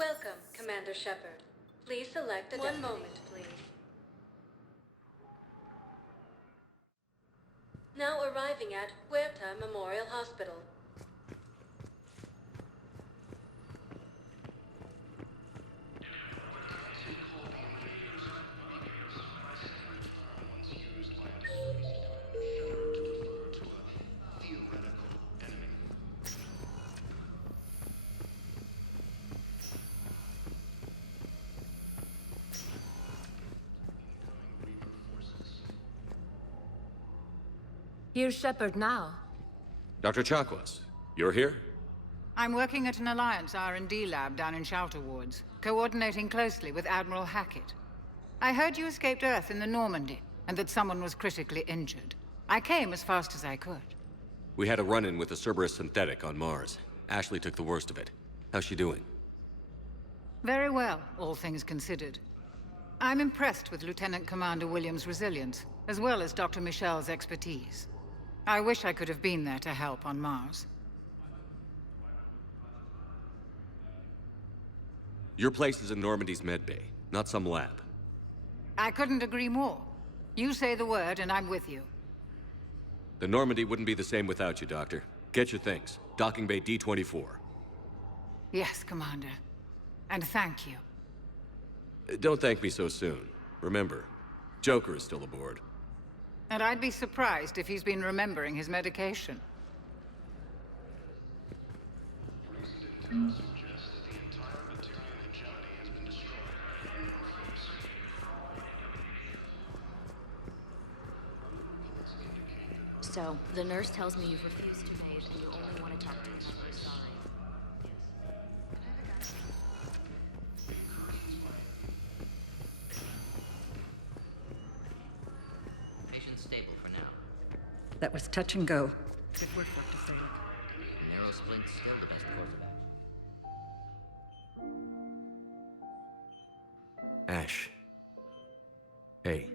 Welcome, Commander Shepard. Please select a One moment, please. Now arriving at Huerta Memorial Hospital. Here's Shepard now. Dr. Chakwas, you're here? I'm working at an Alliance R&D lab down in Shelter Wards, coordinating closely with Admiral Hackett. I heard you escaped Earth in the Normandy, and that someone was critically injured. I came as fast as I could. We had a run-in with a Cerberus synthetic on Mars. Ashley took the worst of it. How's she doing? Very well, all things considered. I'm impressed with Lieutenant Commander Williams' resilience, as well as Dr. Michel's expertise. I wish I could have been there to help on Mars. Your place is in Normandy's medbay, not some lab. I couldn't agree more. You say the word and I'm with you. The Normandy wouldn't be the same without you, Doctor. Get your things. Docking Bay D-24. Yes, Commander. And thank you. Don't thank me so soon. Remember, Joker is still aboard. And I'd be surprised if he's been remembering his medication. Recent intel suggests that the entire Turian hegemony has been destroyed by the unknown force. Reports indicate that So, the nurse tells me you've refused to pay and you only want to talk to me. Sorry. Patient's stable for now. That was touch and go. Good work, Dr. Thayer. Narrow splint's still the best course of action. Ash. Hey.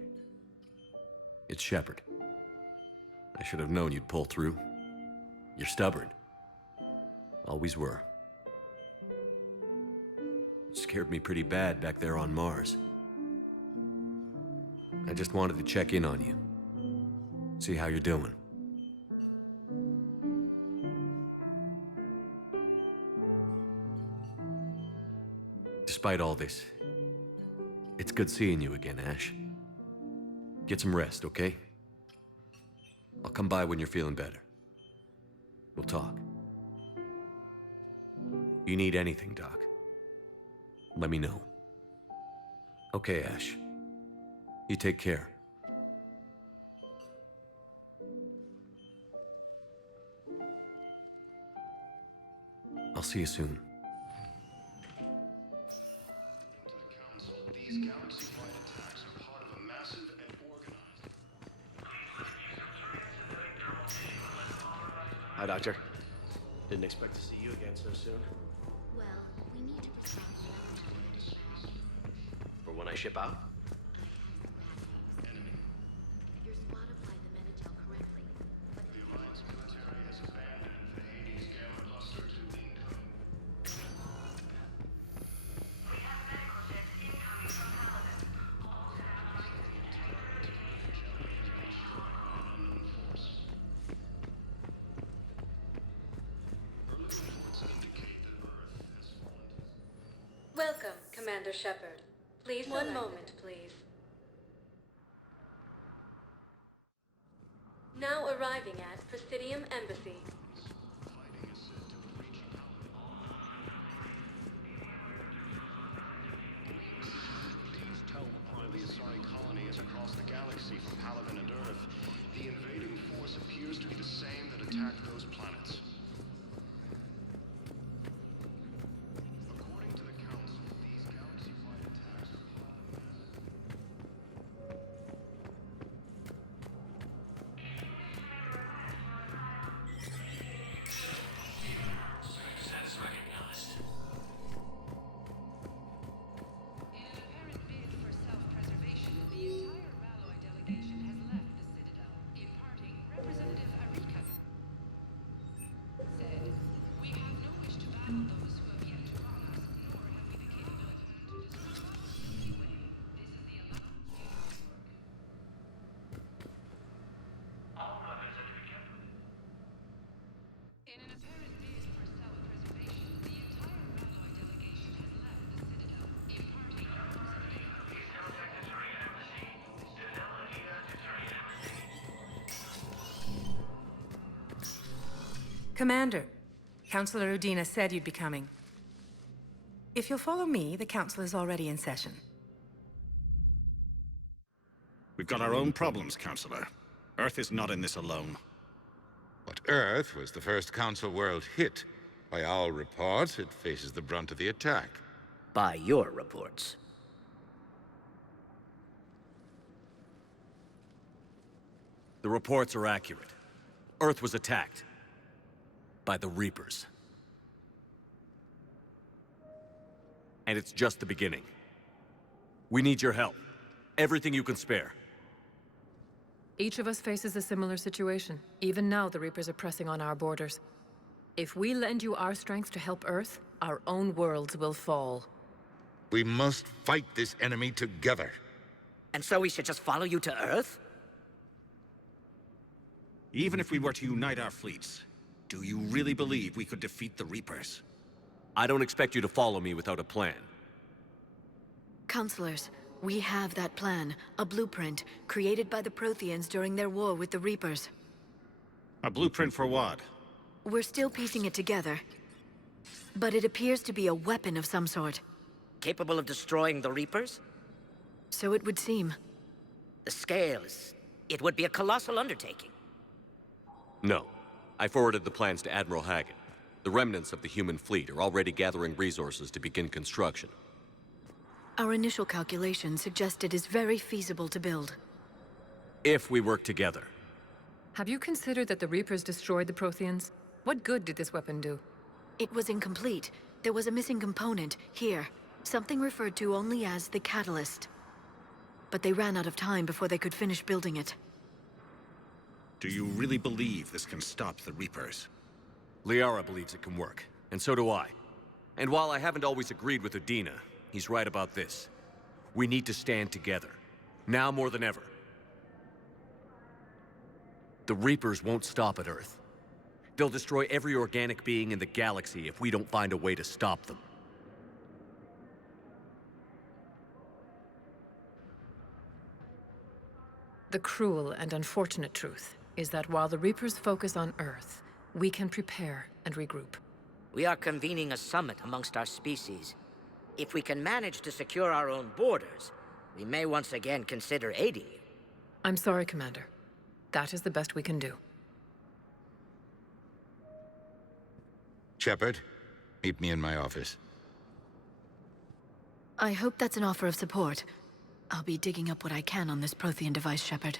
It's Shepard. I should have known you'd pull through. You're stubborn. Always were. It scared me pretty bad back there on Mars. I just wanted to check in on you. See how you're doing. Despite all this, it's good seeing you again, Ash. Get some rest, okay? I'll come by when you're feeling better. We'll talk. You need anything, Doc, let me know. Okay, Ash. You take care. I'll see you soon. to the Council, these galaxy-wide attacks are part of a massive and organized... Hi, Doctor. Didn't expect to see you again so soon. Well, we need to respond For when I ship out? Your squad applied the Medi-gel correctly, but The Alliance military has abandoned the Hades Gamma Cluster to Inco. Welcome, Commander Shepard. Please One moment, please. Now arriving at Presidium Embassy. Fighting is said to have reached These tell why the Asari colony is across the galaxy from Palaven and Earth. The invading force appears to be the same that attacked those planets. According to the Council, these galaxy-wide attacks are part of a Status recognized. In an apparent bid for self-preservation, the entire Ralloy delegation has left the Citadel, in parting Representative Arika said, "We have no wish to battle those who have yet to wrong us, nor have we Commander, Councilor Udina said you'd be coming. If you'll follow me, the council is already in session. We've got our own problems, Councilor. Earth is not in this alone. But Earth was the first Council world hit. By our reports, it faces the brunt of the attack. By your reports. The reports are accurate. Earth was attacked. By the Reapers. And it's just the beginning. We need your help. Everything you can spare. Each of us faces a similar situation. Even now, the Reapers are pressing on our borders. If we lend you our strength to help Earth, our own worlds will fall. We must fight this enemy together. And so we should just follow you to Earth? Even if we were to unite our fleets, do you really believe we could defeat the Reapers? I don't expect you to follow me without a plan. Counselors, we have that plan. A blueprint, created by the Protheans during their war with the Reapers. A blueprint for what? We're still piecing it together. But it appears to be a weapon of some sort. Capable of destroying the Reapers? So it would seem. The scale is... it would be a colossal undertaking. No. I forwarded the plans to Admiral Haggett. The remnants of the human fleet are already gathering resources to begin construction. Our initial calculations suggest it is very feasible to build. If we work together. Have you considered that the Reapers destroyed the Protheans? What good did this weapon do? It was incomplete. There was a missing component, here. Something referred to only as the catalyst. But they ran out of time before they could finish building it. Do you really believe this can stop the Reapers? Liara believes it can work, and so do I. And while I haven't always agreed with Udina, he's right about this. We need to stand together. Now more than ever. The Reapers won't stop at Earth. They'll destroy every organic being in the galaxy if we don't find a way to stop them. The cruel and unfortunate truth is that while the Reapers focus on Earth, we can prepare and regroup. We are convening a summit amongst our species. If we can manage to secure our own borders, we may once again consider aiding you. I'm sorry, Commander. That is the best we can do. Shepard, meet me in my office. I hope that's an offer of support. I'll be digging up what I can on this Prothean device, Shepard.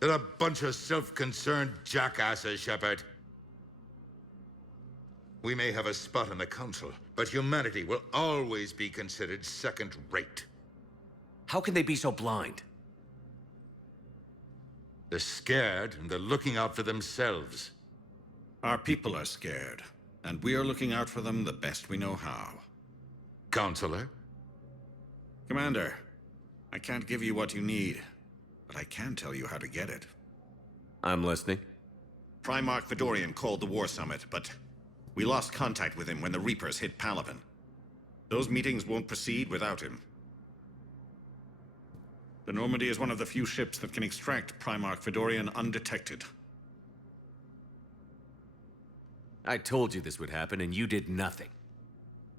They're a bunch of self-concerned jackasses, Shepard. We may have a spot in the Council, but humanity will always be considered second-rate. How can they be so blind? They're scared, and they're looking out for themselves. Our people are scared, and we are looking out for them the best we know how. Counselor? Commander, I can't give you what you need, but I can tell you how to get it. I'm listening. Primarch Fedorian called the War Summit, but we lost contact with him when the Reapers hit Palaven. Those meetings won't proceed without him. The Normandy is one of the few ships that can extract Primarch Fedorian undetected. I told you this would happen, and you did nothing.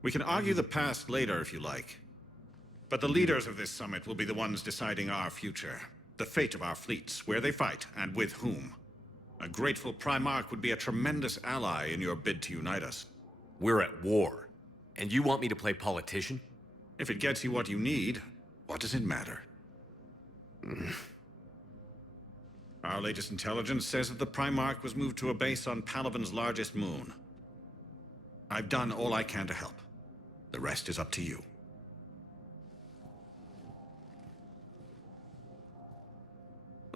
We can argue the past later if you like. But the leaders of this summit will be the ones deciding our future. The fate of our fleets, where they fight, and with whom. A grateful Primarch would be a tremendous ally in your bid to unite us. We're at war. And you want me to play politician? If it gets you what you need, what does it matter? Our latest intelligence says that the Primarch was moved to a base on Palaven's largest moon. I've done all I can to help. The rest is up to you.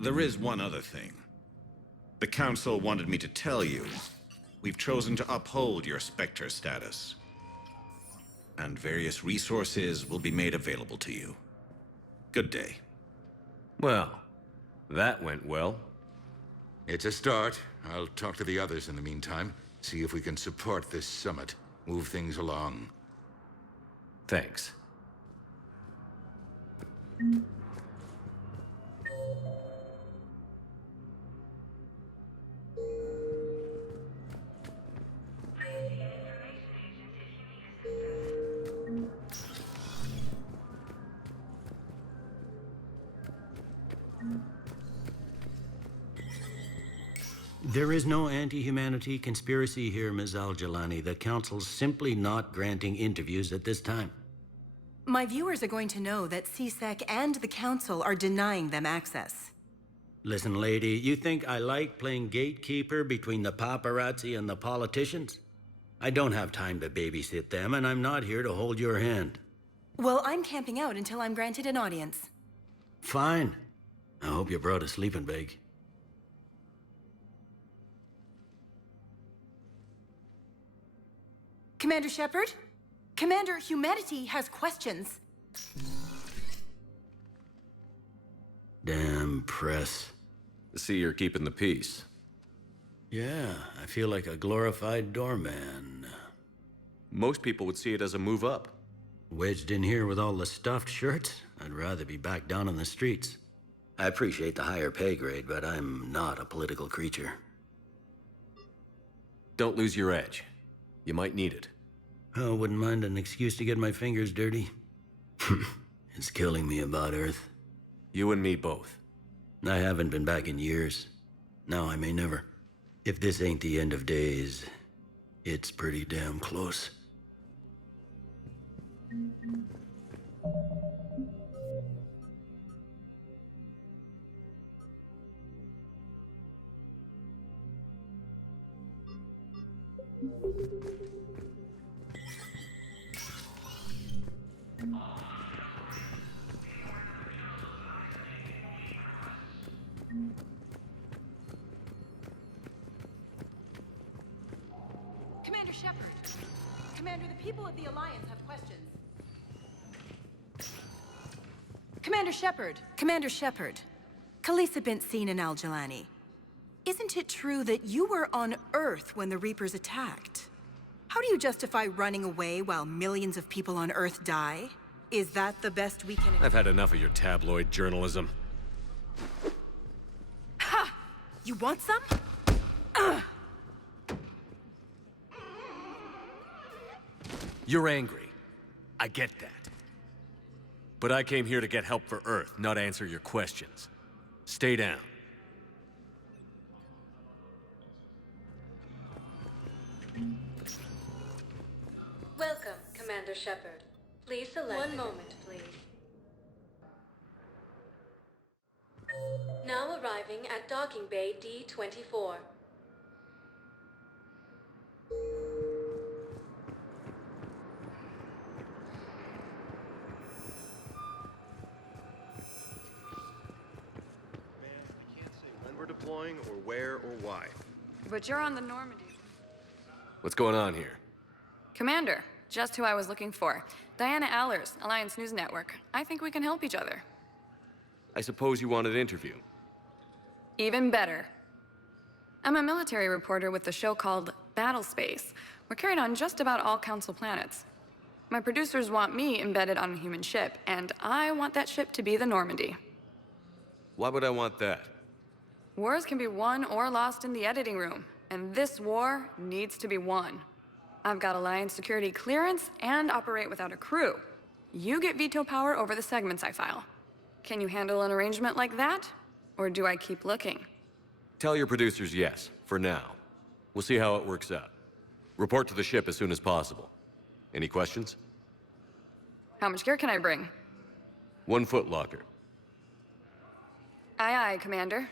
There is one other thing. The Council wanted me to tell you, we've chosen to uphold your Spectre status. And various resources will be made available to you. Good day. Well, that went well. It's a start. I'll talk to the others in the meantime. See if we can support this summit. Move things along. Thanks. There is no anti-humanity conspiracy here, Ms. Al-Jalani. The Council's simply not granting interviews at this time. My viewers are going to know that CSEC and the Council are denying them access. Listen, lady, you think I like playing gatekeeper between the paparazzi and the politicians? I don't have time to babysit them, and I'm not here to hold your hand. Well, I'm camping out until I'm granted an audience. Fine. I hope you brought a sleeping bag. Commander Shepard? Commander, humanity has questions. Damn press. See, you're keeping the peace. Yeah, I feel like a glorified doorman. Most people would see it as a move up. Wedged in here with all the stuffed shirts, I'd rather be back down on the streets. I appreciate the higher pay grade, but I'm not a political creature. Don't lose your edge. You might need it. I wouldn't mind an excuse to get my fingers dirty. It's killing me about Earth. You and me both. I haven't been back in years. Now I may never. If this ain't the end of days, it's pretty damn close. Commander Shepard. Commander, the people of the Alliance have questions. Commander Shepard. Commander Shepard. Khaleesa bint Seen and Al-Jalani. Isn't it true that you were on Earth when the Reapers attacked? How do you justify running away while millions of people on Earth die? Is that the best we can... I've had enough of your tabloid journalism. Ha! You want some? You're angry. I get that. But I came here to get help for Earth, not answer your questions. Stay down. Welcome, Commander Shepard. Please select... One moment, please. Now arriving at docking bay D-24. Deploying, or where, or why. But you're on the Normandy. What's going on here? Commander, just who I was looking for. Diana Allers, Alliance News Network. I think we can help each other. I suppose you want an interview. Even better. I'm a military reporter with the show called Battle Space. We're carried on just about all Council planets. My producers want me embedded on a human ship, and I want that ship to be the Normandy. Why would I want that? Wars can be won or lost in the editing room, and this war needs to be won. I've got Alliance security clearance and operate without a crew. You get veto power over the segments I file. Can you handle an arrangement like that? Or do I keep looking? Tell your producers yes, for now. We'll see how it works out. Report to the ship as soon as possible. Any questions? How much gear can I bring? 1 foot locker. Aye, aye, Commander.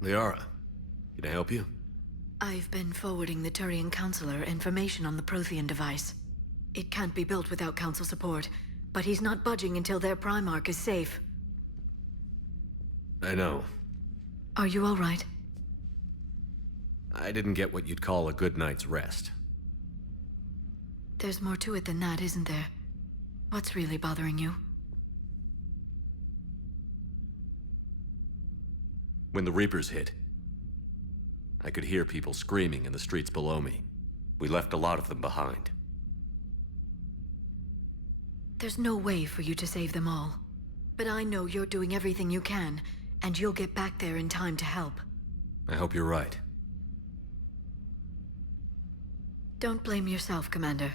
Liara, can I help you? I've been forwarding the Turian Counselor information on the Prothean device. It can't be built without Council support, but he's not budging until their Primarch is safe. I know. Are you all right? I didn't get what you'd call a good night's rest. There's more to it than that, isn't there? What's really bothering you? When the Reapers hit, I could hear people screaming in the streets below me. We left a lot of them behind. There's no way for you to save them all. But I know you're doing everything you can, and you'll get back there in time to help. I hope you're right. Don't blame yourself, Commander.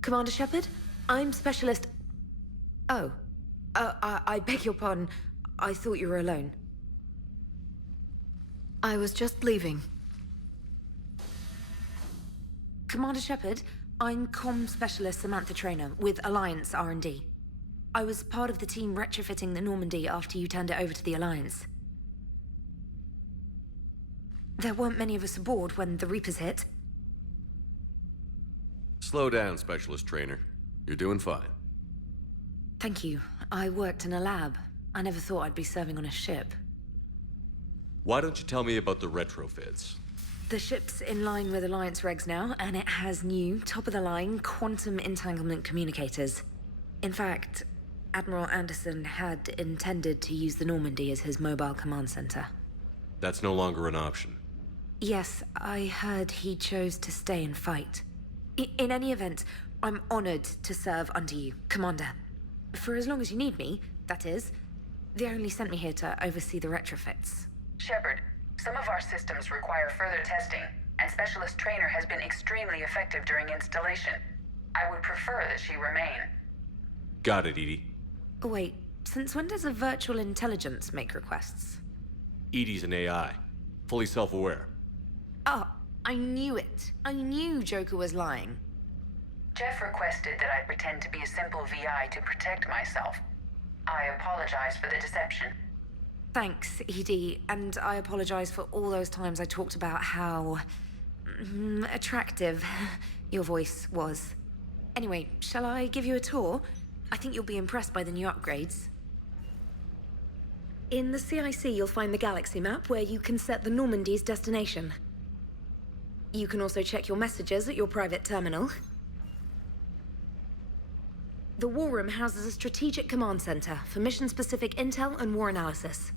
Commander Shepard? I'm Specialist... Oh. I beg your pardon. I thought you were alone. I was just leaving. Commander Shepard, I'm Comm Specialist Samantha Traynor with Alliance R&D. I was part of the team retrofitting the Normandy after you turned it over to the Alliance. There weren't many of us aboard when the Reapers hit. Slow down, Specialist Trainer. You're doing fine. Thank you. I worked in a lab. I never thought I'd be serving on a ship. Why don't you tell me about the retrofits? The ship's in line with Alliance regs now, and it has new, top-of-the-line, quantum entanglement communicators. In fact, Admiral Anderson had intended to use the Normandy as his mobile command center. That's no longer an option. Yes, I heard he chose to stay and fight. In any event, I'm honored to serve under you, Commander. For as long as you need me, that is. They only sent me here to oversee the retrofits. Shepard, some of our systems require further testing, and Specialist Trainer has been extremely effective during installation. I would prefer that she remain. Got it, Edie. Wait, since when does a virtual intelligence make requests? Edie's an AI. Fully self-aware. Oh, I knew it. I knew Joker was lying. Jeff requested that I pretend to be a simple VI to protect myself. I apologize for the deception. Thanks, Edie, and I apologize for all those times I talked about how... attractive your voice was. Anyway, shall I give you a tour? I think you'll be impressed by the new upgrades. In the CIC, you'll find the galaxy map where you can set the Normandy's destination. You can also check your messages at your private terminal. The War Room houses a strategic command center for mission-specific intel and war analysis.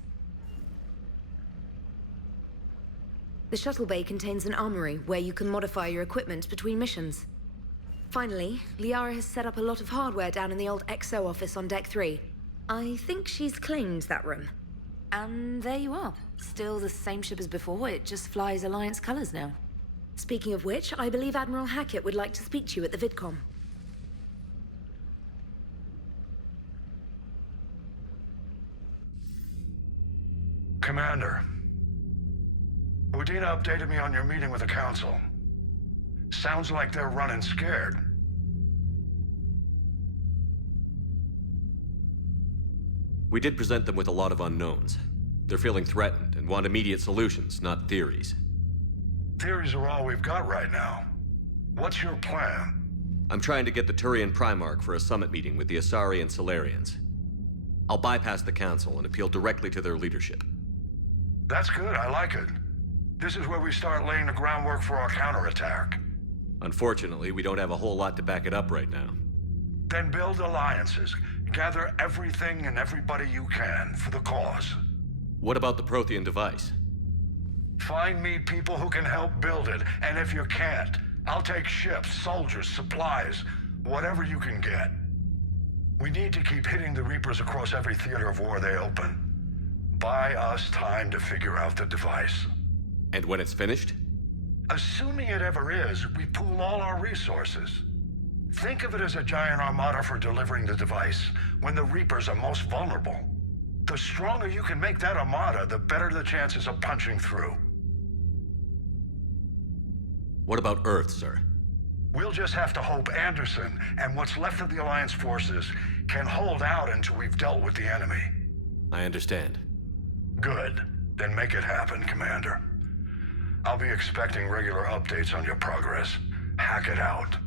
The shuttle bay contains an armory where you can modify your equipment between missions. Finally, Liara has set up a lot of hardware down in the old XO office on Deck 3. I think she's claimed that room. And there you are. Still the same ship as before, it just flies Alliance colors now. Speaking of which, I believe Admiral Hackett would like to speak to you at the VidCom. Commander, Udina updated me on your meeting with the Council. Sounds like they're running scared. We did present them with a lot of unknowns. They're feeling threatened and want immediate solutions, not theories. Theories are all we've got right now. What's your plan? I'm trying to get the Turian Primarch for a summit meeting with the Asari and Solarians. I'll bypass the Council and appeal directly to their leadership. That's good, I like it. This is where we start laying the groundwork for our counterattack. Unfortunately, we don't have a whole lot to back it up right now. Then build alliances. Gather everything and everybody you can for the cause. What about the Prothean device? Find me people who can help build it, and if you can't, I'll take ships, soldiers, supplies, whatever you can get. We need to keep hitting the Reapers across every theater of war they open. Buy us time to figure out the device. And when it's finished? Assuming it ever is, we pool all our resources. Think of it as a giant armada for delivering the device when the Reapers are most vulnerable. The stronger you can make that armada, the better the chances of punching through. What about Earth, sir? We'll just have to hope Anderson and what's left of the Alliance forces can hold out until we've dealt with the enemy. I understand. Good. Then make it happen, Commander. I'll be expecting regular updates on your progress. Hack it out.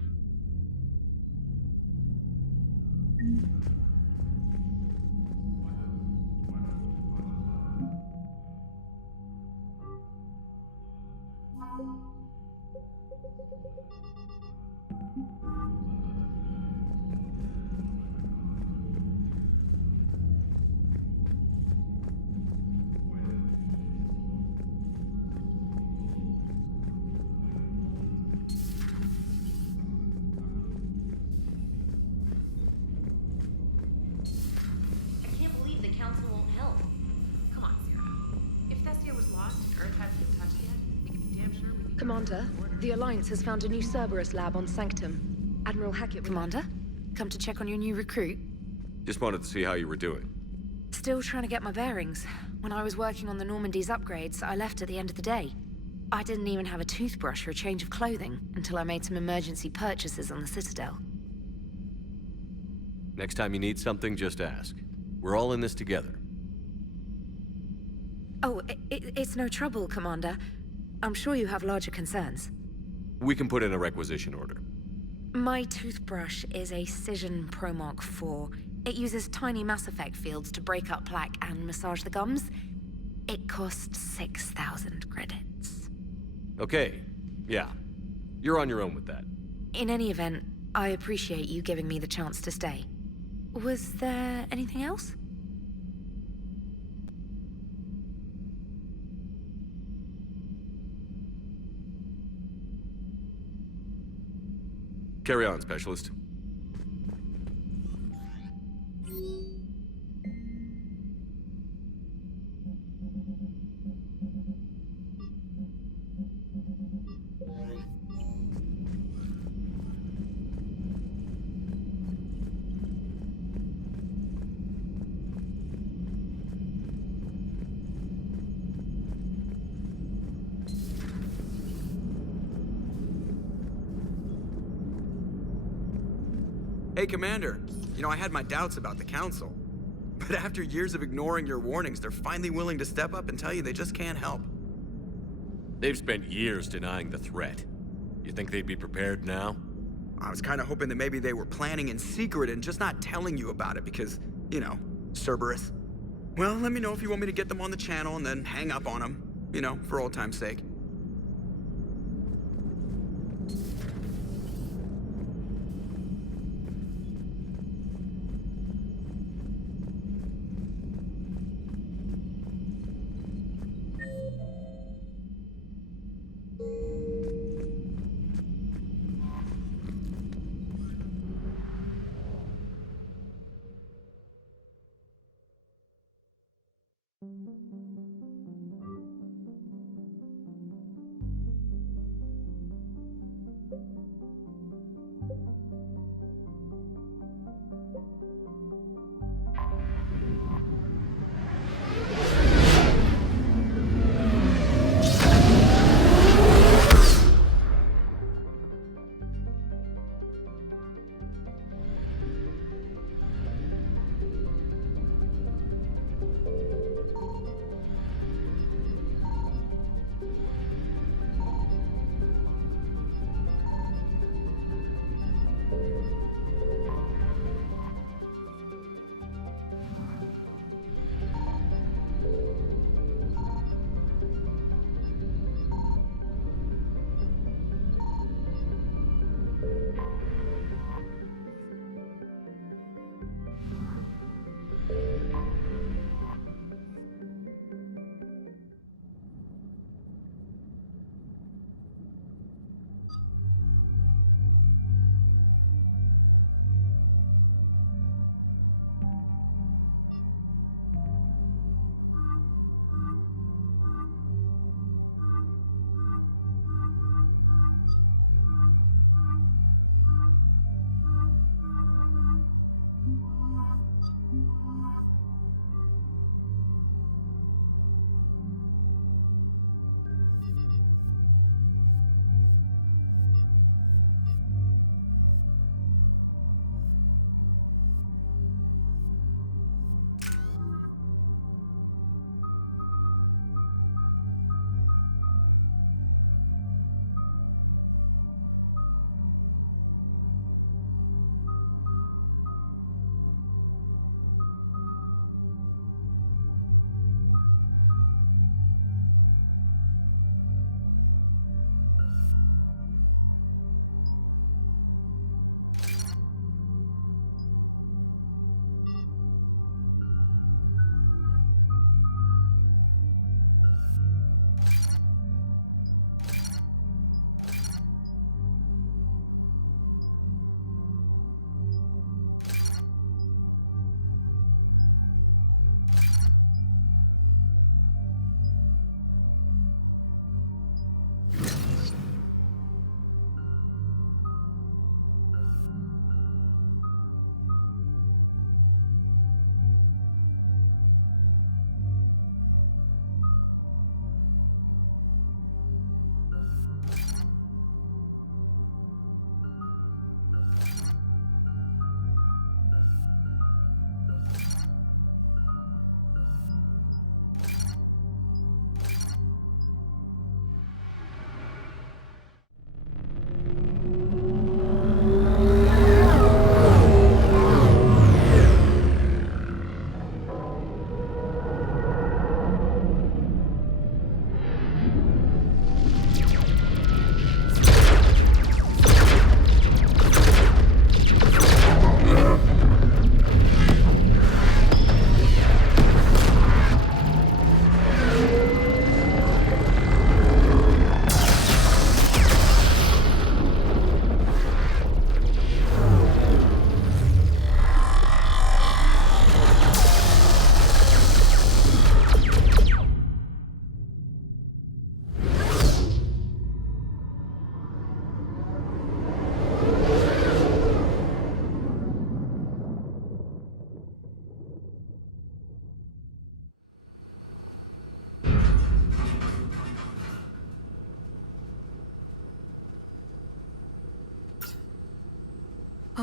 Commander, the Alliance has found a new Cerberus lab on Sanctum. Admiral Hackett... Commander? Come to check on your new recruit? Just wanted to see how you were doing. Still trying to get my bearings. When I was working on the Normandy's upgrades, I left at the end of the day. I didn't even have a toothbrush or a change of clothing until I made some emergency purchases on the Citadel. Next time you need something, just ask. We're all in this together. Oh, it's no trouble, Commander. I'm sure you have larger concerns. We can put in a requisition order. My toothbrush is a Cision Pro Mark IV. It uses tiny Mass Effect fields to break up plaque and massage the gums. It costs 6,000 credits. Okay, yeah. You're on your own with that. In any event, I appreciate you giving me the chance to stay. Was there anything else? Carry on, Specialist. Hey, Commander. You know, I had my doubts about the Council. But after years of ignoring your warnings, they're finally willing to step up and tell you they just can't help. They've spent years denying the threat. You think they'd be prepared now? I was kind of hoping that maybe they were planning in secret and just not telling you about it because, you know, Cerberus. Well, let me know if you want me to get them on the channel and then hang up on them. You know, for old time's sake.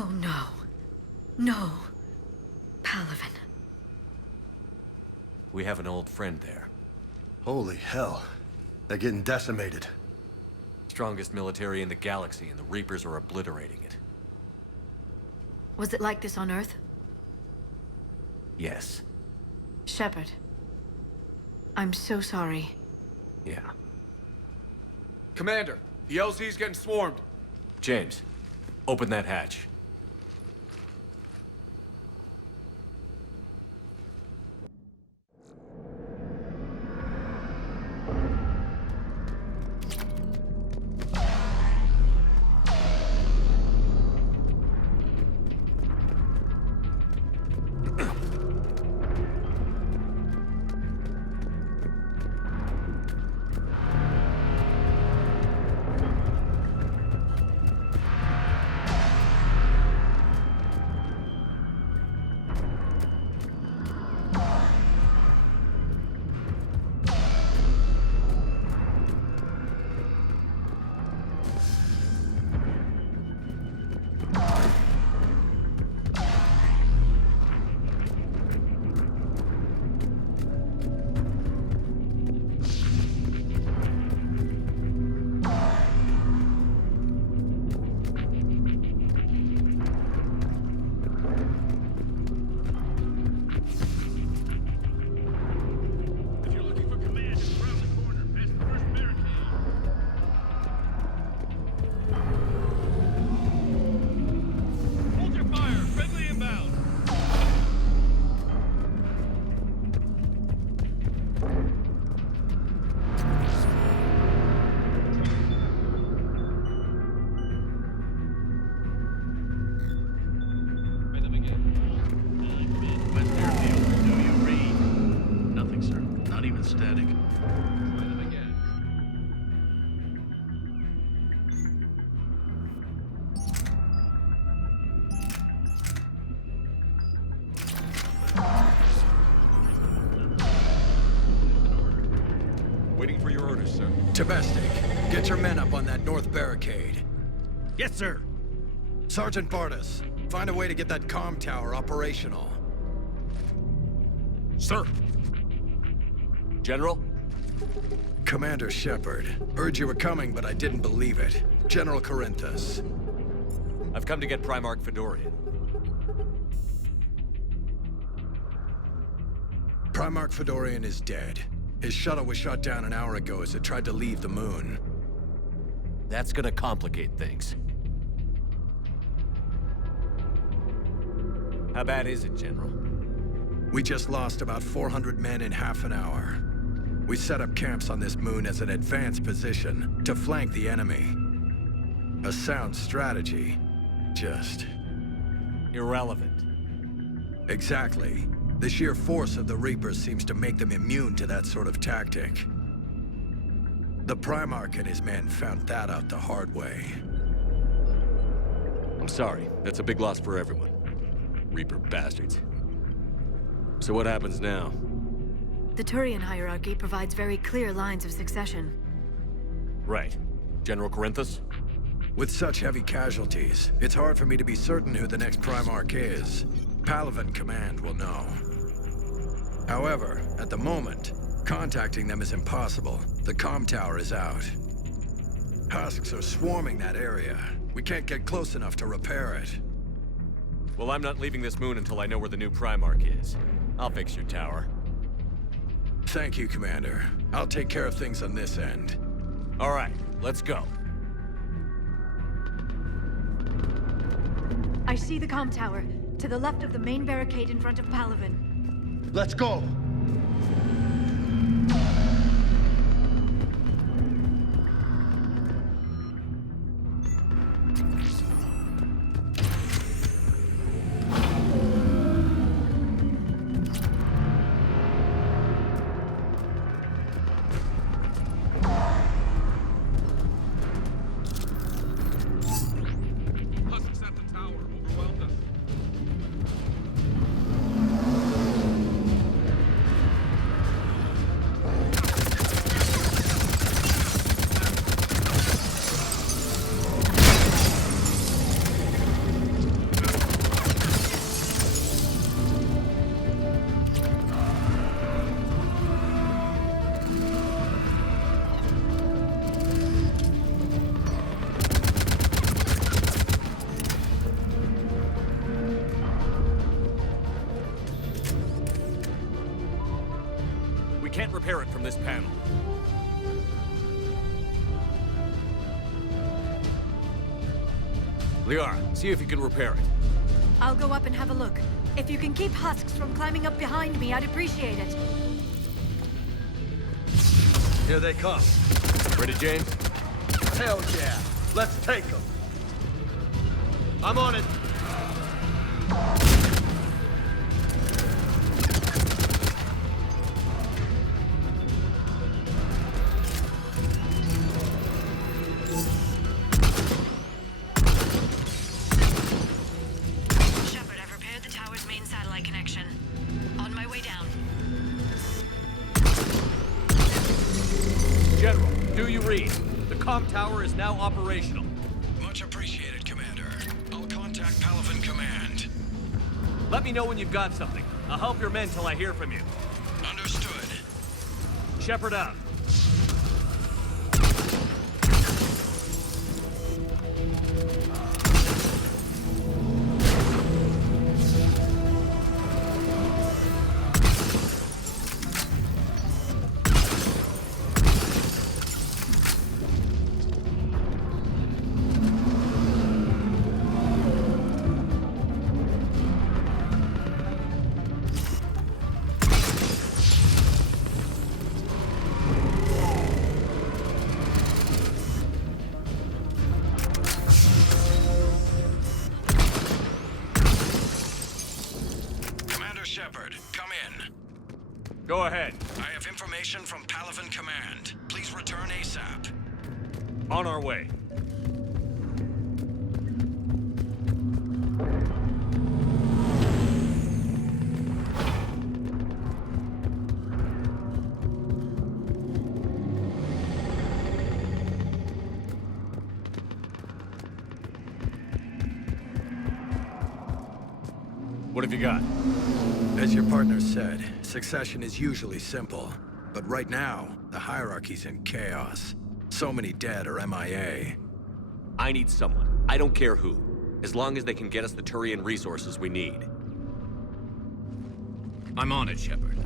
Oh no. No. Palaven. We have an old friend there. Holy hell. They're getting decimated. Strongest military in the galaxy, and the Reapers are obliterating it. Was it like this on Earth? Yes. Shepard. I'm so sorry. Yeah. Commander, the LZ's getting swarmed. James, open that hatch. Waiting for your orders, sir. Tabestic, get your men up on that north barricade. Yes, sir. Sergeant Bartas, find a way to get that comm tower operational. Sir. General? Commander Shepard. Heard you were coming, but I didn't believe it. General Corinthus. I've come to get Primarch Fedorian. Primarch Fedorian is dead. His shuttle was shot down an hour ago as it tried to leave the moon. That's gonna complicate things. How bad is it, General? We just lost about 400 men in half an hour. We set up camps on this moon as an advanced position to flank the enemy. A sound strategy. Just... irrelevant. Exactly. The sheer force of the Reapers seems to make them immune to that sort of tactic. The Primarch and his men found that out the hard way. I'm sorry. That's a big loss for everyone. Reaper bastards. So what happens now? The Turian hierarchy provides very clear lines of succession. Right. General Corinthus? With such heavy casualties, it's hard for me to be certain who the next Primarch is. Palaven Command will know. However, at the moment, contacting them is impossible. The comm tower is out. Husks are swarming that area. We can't get close enough to repair it. Well, I'm not leaving this moon until I know where the new Primarch is. I'll fix your tower. Thank you, Commander. I'll take care of things on this end. All right, let's go. I see the comm tower, to the left of the main barricade in front of Palaven. Let's go! We can't repair it from this panel. Liara, see if you can repair it. I'll go up and have a look. If you can keep husks from climbing up behind me, I'd appreciate it. Here they come. Ready, James? Hell yeah. Let's take them. I'm on it. Shepard, I've repaired the tower's main satellite connection. On my way down. General, do you read? The comm tower is now operational. Much appreciated, Commander. I'll contact Palaven Command. Let me know when you've got something. I'll help your men till I hear from you. Understood. Shepard out. Shepard, come in. Go ahead. I have information from Palaven Command. Please return ASAP. On our way. What have you got? As your partner said, succession is usually simple. But right now, the hierarchy's in chaos. So many dead or MIA. I need someone. I don't care who. As long as they can get us the Turian resources we need. I'm on it, Shepard.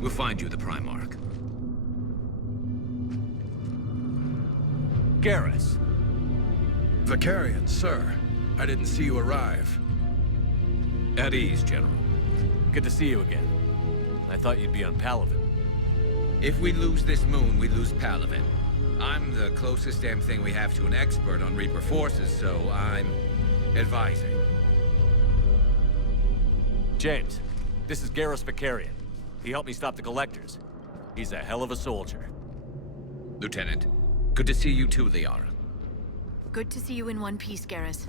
We'll find you the Primarch. Garrus. Vicarian, sir. I didn't see you arrive. At ease, General. Good to see you again. I thought you'd be on Palaven. If we lose this moon, we lose Palaven. I'm the closest damn thing we have to an expert on Reaper forces, so I'm advising. James, this is Garrus Vicarian. He helped me stop the Collectors. He's a hell of a soldier. Lieutenant, good to see you too, Liara. Good to see you in one piece, Garrus.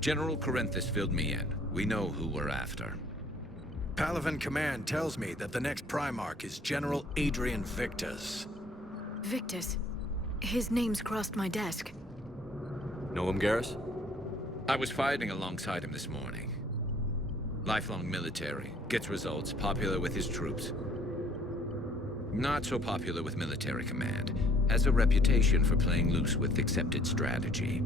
General Corinthus filled me in. We know who we're after. Palaven Command tells me that the next Primarch is General Adrian Victus. Victus? His name's crossed my desk. Know him, Garrus? I was fighting alongside him this morning. Lifelong military, gets results, popular with his troops. Not so popular with military command. Has a reputation for playing loose with accepted strategy.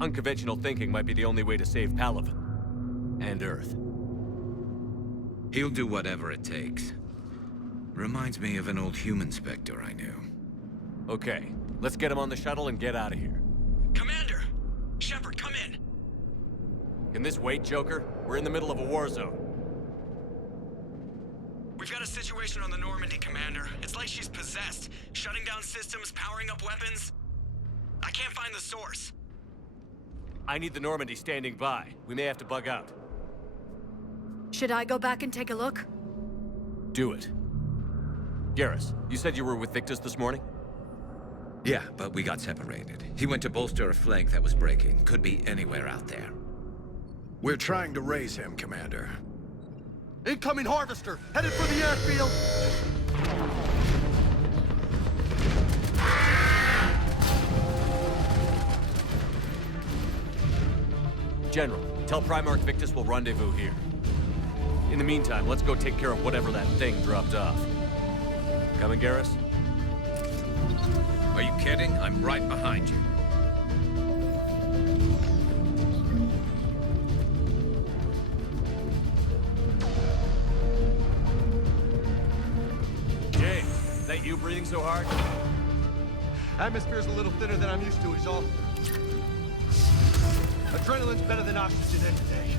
Unconventional thinking might be the only way to save Palaven. And Earth. He'll do whatever it takes. Reminds me of an old human Spectre I knew. Okay, let's get him on the shuttle and get out of here. Commander! Shepard, come in! Can this wait, Joker? We're in the middle of a war zone. We've got a situation on the Normandy, Commander. It's like she's possessed. Shutting down systems, powering up weapons. I can't find the source. I need the Normandy standing by. We may have to bug out. Should I go back and take a look? Do it. Garrus, you said you were with Victus this morning? Yeah, but we got separated. He went to bolster a flank that was breaking. Could be anywhere out there. We're trying to raise him, Commander. Incoming Harvester! Headed for the airfield! General, tell Primarch Victus we'll rendezvous here. In the meantime, let's go take care of whatever that thing dropped off. Coming, Garrus? Are you kidding? I'm right behind you. you breathing so hard? Atmosphere's a little thinner than I'm used to, is all. Adrenaline's better than oxygen any day.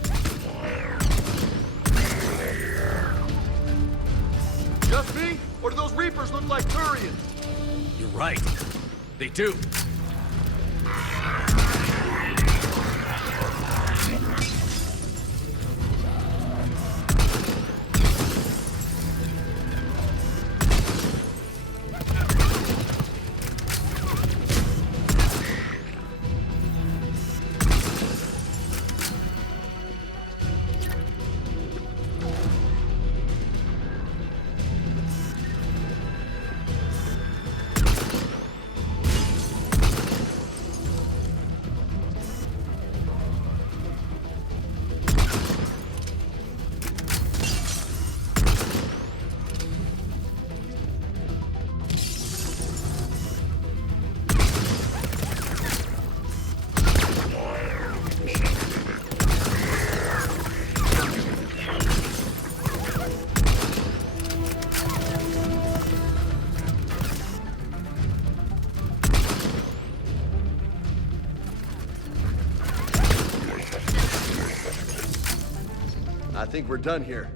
Just me? Or do those Reapers look like Turians? You're right. They do. I think we're done here.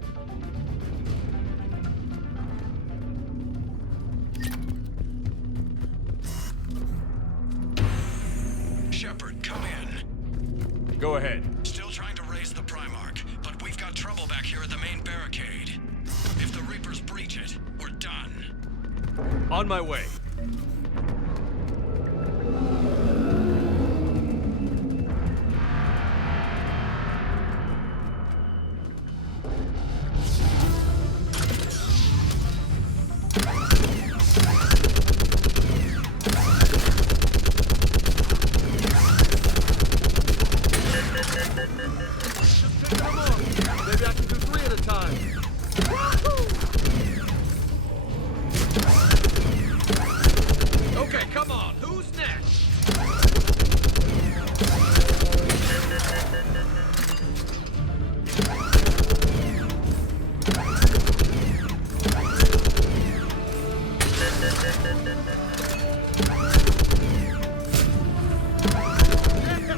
Shepard, come in. Go ahead. Still trying to raise the Primarch, but we've got trouble back here at the main barricade. If the Reapers breach it, we're done. On my way. Maybe I can do 3 at a time. Okay, come on. Who's next?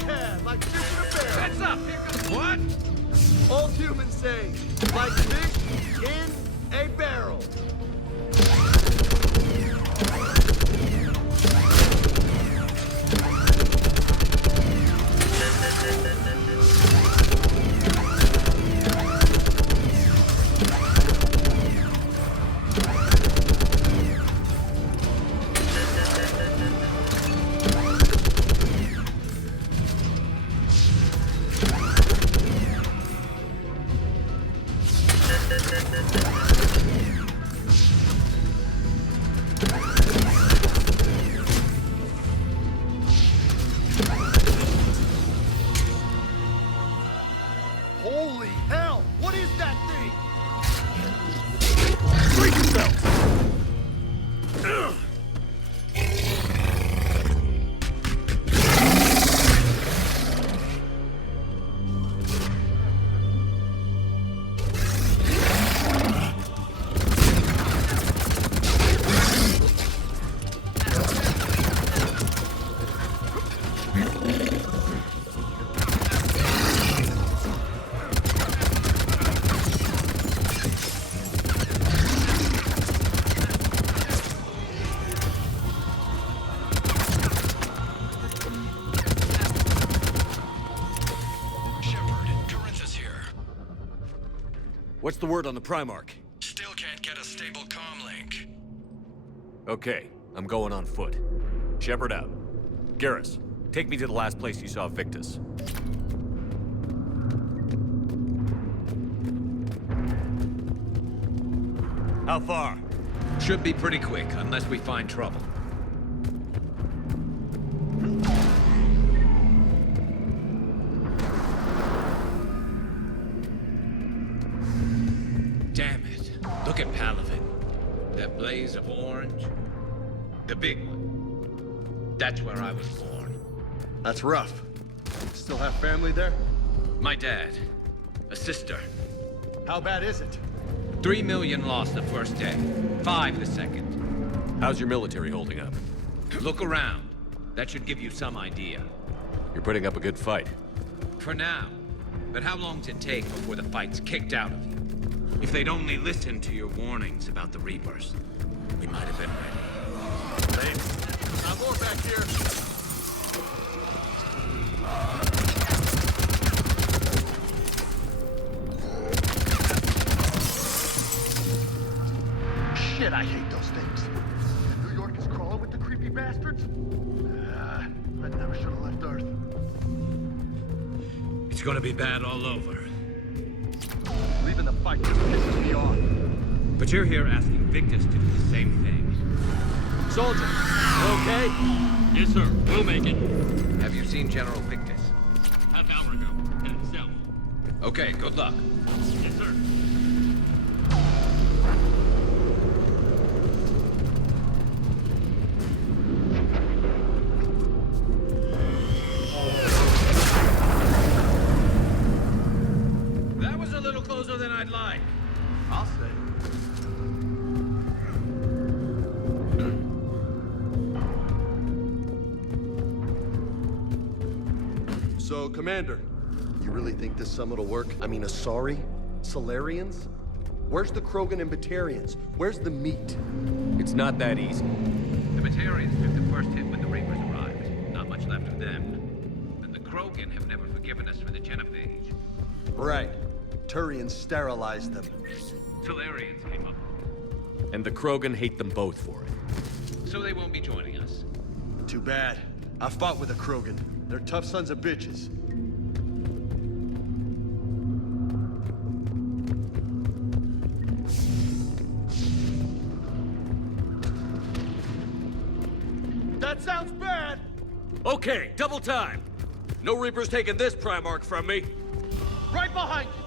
Yeah, like fish in a barrel. Heads up! Here comes what? Old humans say, like fish in a barrel. Holy hell! What is that thing? Brace yourself! What's the word on the Primarch? Still can't get a stable comm link. Okay, I'm going on foot. Shepard out. Garrus, take me to the last place you saw Victus. How far? Should be pretty quick, unless we find trouble. Damn it. Look at Palaven. That blaze of orange. The big one. That's where I was born. That's rough. Still have family there? My dad. A sister. How bad is it? 3 million lost the first day. 5 the second. How's your military holding up? Look around. That should give you some idea. You're putting up a good fight. For now. But how long does it take before the fight's kicked out of you? If they'd only listened to your warnings about the Reapers, we might have been ready. Hey, more back here. Shit, I hate those things. New York is crawling with the creepy bastards. I never should have left Earth. It's gonna be bad all over. Leaving the fight just pisses me off. But you're here asking Victus to do the same thing. Soldier, okay? Yes, sir. We'll make it. Have you seen General Victus? Half hour ago. In his cell. Okay, good luck. Yes, sir. That was a little closer than I'd like. I'll say. So, Commander, you really think this summit will work? I mean, Asari? Solarians? Where's the Krogan and Batarians? Where's the meat? It's not that easy. The Batarians took the first hit when the Reapers arrived. Not much left of them. And the Krogan have never forgiven us for the genophage. Right. Turian sterilized them. Solarians came up. And the Krogan hate them both for it. So they won't be joining us. Too bad. I fought with the Krogan. They're tough sons of bitches. That sounds bad! Okay, double time! No Reapers taking this Primarch from me! Right behind you!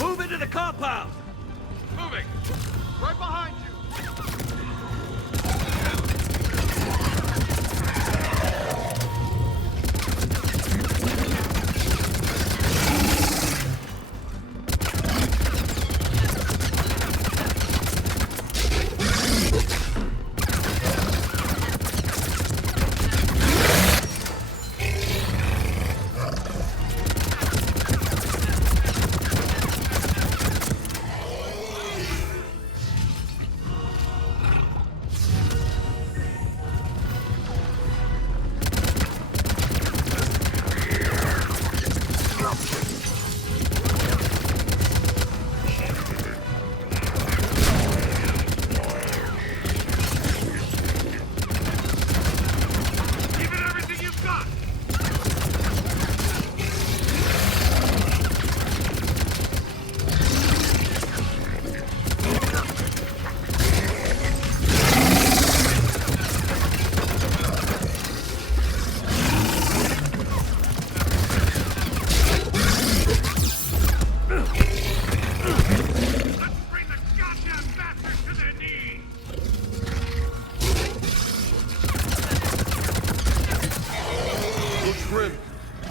Move into the compound! Moving! Right behind you!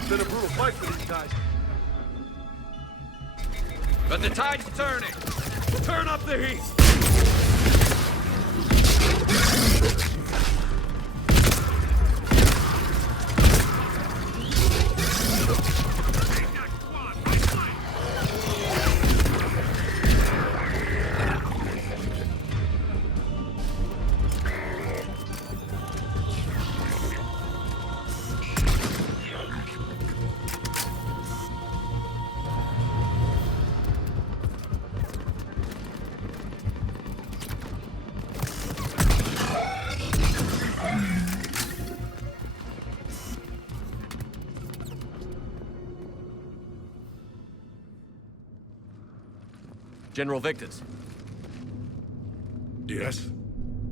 Been a brutal fight for these guys. But the tide's turning. Turn up the heat. General Victus. Yes?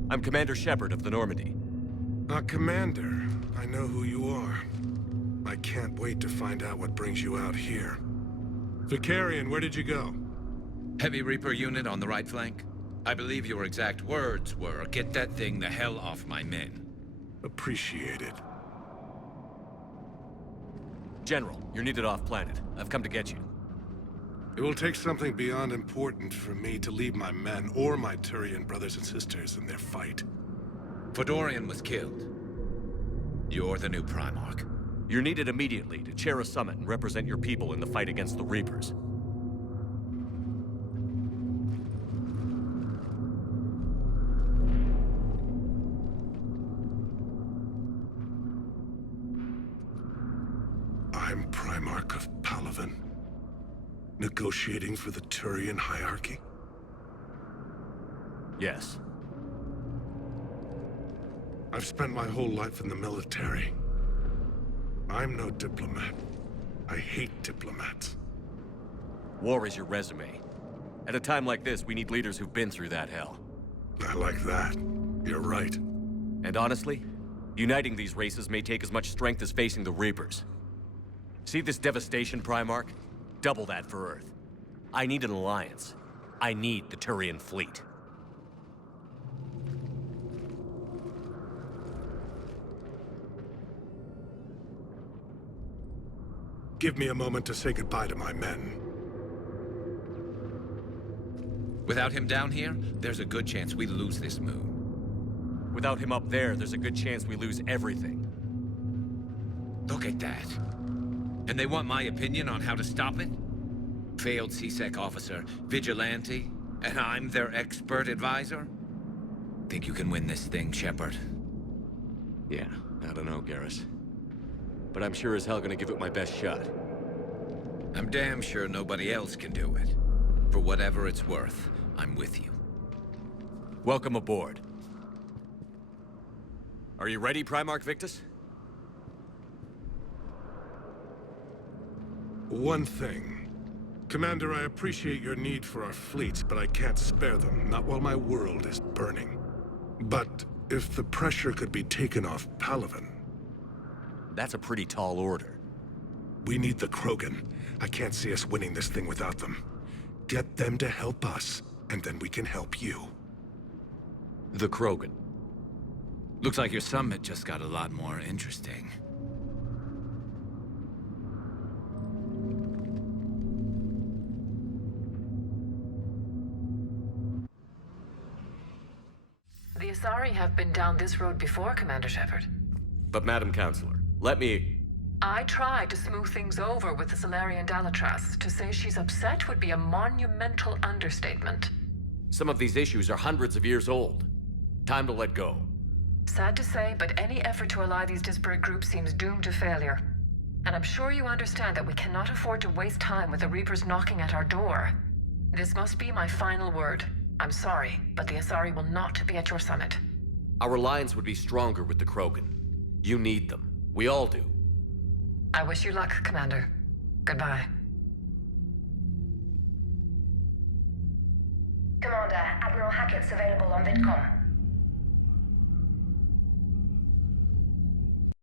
I'm Commander Shepard of the Normandy. Commander, I know who you are. I can't wait to find out what brings you out here. Vicarian, where did you go? Heavy Reaper unit on the right flank. I believe your exact words were, "Get that thing the hell off my men." Appreciate it. General, you're needed off-planet. I've come to get you. It will take something beyond important for me to leave my men or my Turian brothers and sisters in their fight. Fedorian was killed. You're the new Primarch. You're needed immediately to chair a summit and represent your people in the fight against the Reapers. I'm Primarch of Palaven. Negotiating for the Turian hierarchy? Yes. I've spent my whole life in the military. I'm no diplomat. I hate diplomats. War is your resume. At a time like this, we need leaders who've been through that hell. I like that. You're right. And honestly, uniting these races may take as much strength as facing the Reapers. See this devastation, Primarch? Double that for Earth. I need an alliance. I need the Turian fleet. Give me a moment to say goodbye to my men. Without him down here, there's a good chance we lose this moon. Without him up there, there's a good chance we lose everything. Look at that. And they want my opinion on how to stop it? Failed CSEC officer, vigilante, and I'm their expert advisor? Think you can win this thing, Shepard? Yeah, I don't know, Garrus. But I'm sure as hell gonna give it my best shot. I'm damn sure nobody else can do it. For whatever it's worth, I'm with you. Welcome aboard. Are you ready, Primarch Victus? One thing. Commander, I appreciate your need for our fleets, but I can't spare them, not while my world is burning. But if the pressure could be taken off Palaven... That's a pretty tall order. We need the Krogan. I can't see us winning this thing without them. Get them to help us, and then we can help you. The Krogan. Looks like your summit just got a lot more interesting. The Asari have been down this road before, Commander Shepard. But Madam Counselor, let me... I tried to smooth things over with the Solarian Dalatras. To say she's upset would be a monumental understatement. Some of these issues are hundreds of years old. Time to let go. Sad to say, but any effort to ally these disparate groups seems doomed to failure. And I'm sure you understand that we cannot afford to waste time with the Reapers knocking at our door. This must be my final word. I'm sorry, but the Asari will not be at your summit. Our alliance would be stronger with the Krogan. You need them. We all do. I wish you luck, Commander. Goodbye. Commander, Admiral Hackett's available on VidCom.